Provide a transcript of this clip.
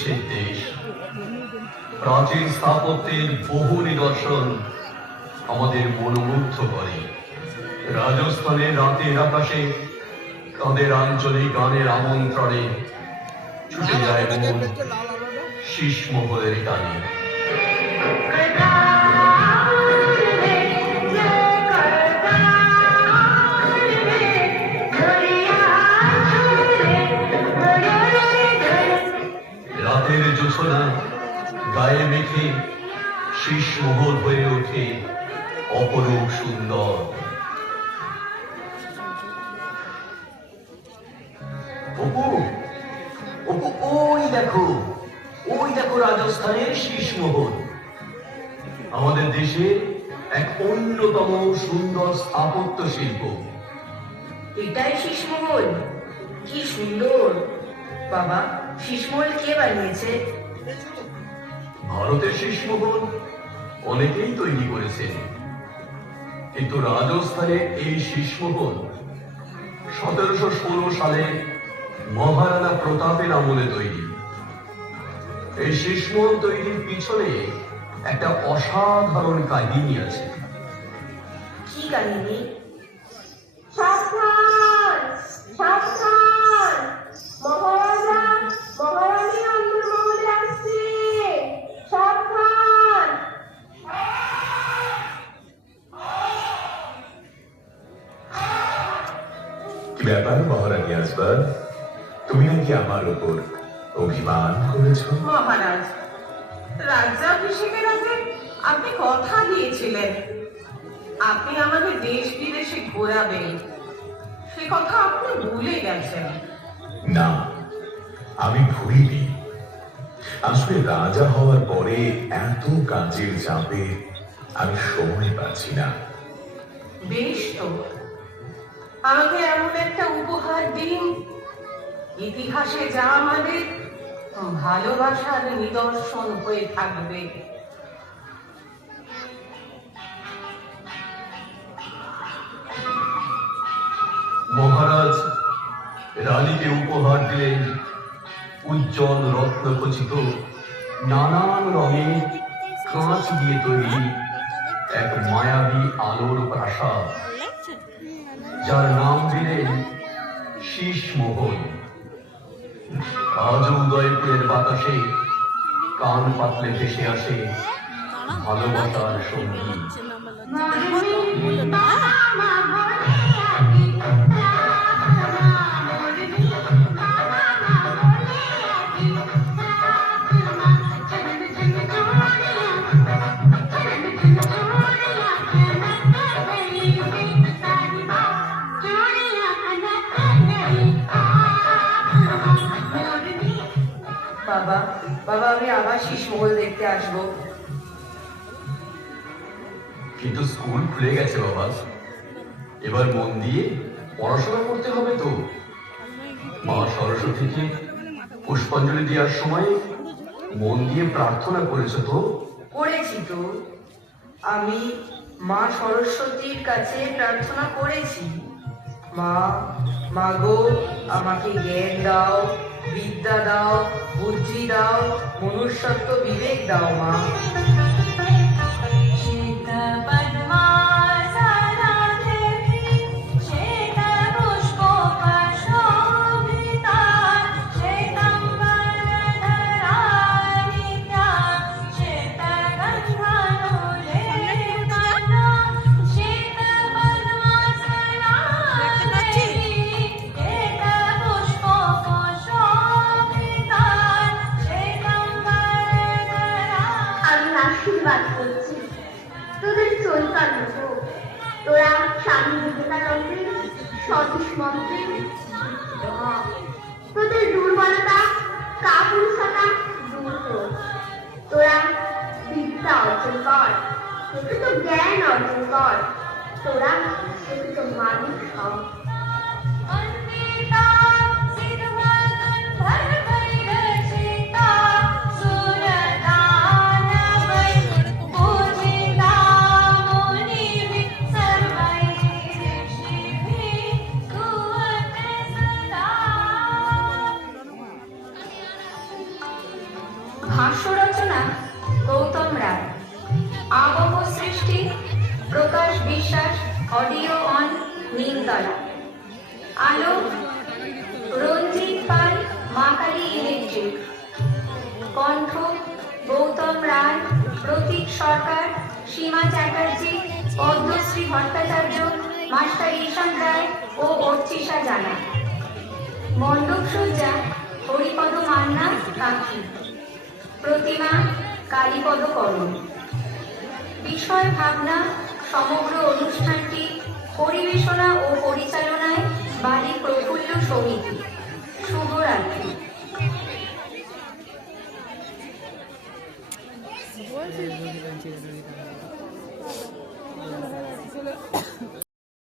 ঐতিহ্যের দেশ। প্রাচীন স্থাপত্যের বহু নিদর্শন আমাদের মনোমুগ্ধ করে। রাজস্থানের রাতের আকাশে তাদের আঞ্চলিক গানের আমন্ত্রণে ছুটে যায় মন শীষমহলের গানে। রাতের জোছনা গায়ে মেখে শীষমহল হয়ে ওঠে অপরূপ সুন্দর। ওই দেখো রাজস্থানের শীষমহল, আমাদের দেশে এক অন্যতম সুন্দর স্থাপত্য শিল্প। এটাই শীষমহল? কি সুন্দর! বাবা, শীষমহল কে বানিয়েছে? ভারতের শীষমহল অনেকেই তৈরি করেছেন, কিন্তু রাজস্থানের এই শীষমহল 1716 সালে মহারাণা প্রতাপের আমলে তৈরি। এই শীষমহল তৈরির পিছনে একটা অসাধারণ কাহিনী আছে। কি কাহিনী? সাবধান সাবধান, মহারাজা মহারানী অন্দরমহলে আসছে, সাবধান। কি ব্যাপার মহারানী আসবাদ, তুমি নাকি আমার উপর অভিমান করেছ? মহারাজ, রাজ্যাভিষেকের আগে আপনি কথা দিয়েছিলেন আপনি আমাকে দেশ বিদেশে ঘোরাবেন। সে কথা আপনি ভুলে গেছেন। না, আমি ভুলিনি। আসলে রাজা হওয়ার পরে এত কাজের চাপে আমি সময় পাচ্ছি না। বেশ তো, আমাকে এমন একটা উপহার দিন ইতিহাসে যা আমাদের ভালোবাসার নিদর্শন হয়ে থাকবে। মহারাজ রানীকে উপহার দিলেন উজ্জ্বল রত্নখচিত নানান রঙের কাঁচ দিয়ে তৈরি এক মায়াবী আলোর প্রাসাদ, যার নাম দিলেন শীষমহল। আজ উদয়পুরের বাতাসে কান পাতলে ভেসে আসে ভালোবাসার সঙ্গীত। বাবা, বাবা, আমি আবার শীষমহল দেখতে আসবো। কিন্তু স্কুল খুলে গেছে বাবা, এবার মন দিয়ে পড়াশোনা করতে হবে তো। মা সরস্বতীকে পুষ্পাঞ্জলি দেওয়ার সময় মন দিয়ে প্রার্থনা করেছো তো? করেছি তো, আমি মা সরস্বতীর কাছে প্রার্থনা করেছি। মা, মাগো, আমাকে জ্ঞান দাও, বিদ্যা দাও, বুদ্ধি দাও, মনুষ্যত্ব বিবেক দাও মা। আশীর্বাদ করছি তোদের চৈতন্য হোক, তোরা স্বামী বিবেকানন্দের স্বদেশ মন্ত্রে তোদের দুর্বলতা কাপুরুষতা দূর হোক। তোরা বিদ্যা অর্জন কর, প্রকৃত জ্ঞান অর্জন কর, তোরা প্রকৃত মানুষ হও। নবম সৃষ্টি প্রকাশ বিশ্বাস, অডিও অন নিমতলা। আলো রঞ্জিত পাল, মা কালী ইলেকট্রিক। কণ্ঠ গৌতম রায়, প্রতীক সরকার, সীমা চ্যাটার্জি, পদ্মশ্রী ভট্টাচার্য, মাস্টার ঈশান রায় ও অর্চিষা জানা। মণ্ডপ সজ্জা হরিপদ মান্না কাকি। প্রতিমা কালীপদ করণ। বিষয় ভাবনা সমগ্র অনুষ্ঠানটি পরিবেশনা ও পরিচালনায় বাড়ি প্রফুল্ল সমিতি। শুভরাত্রি।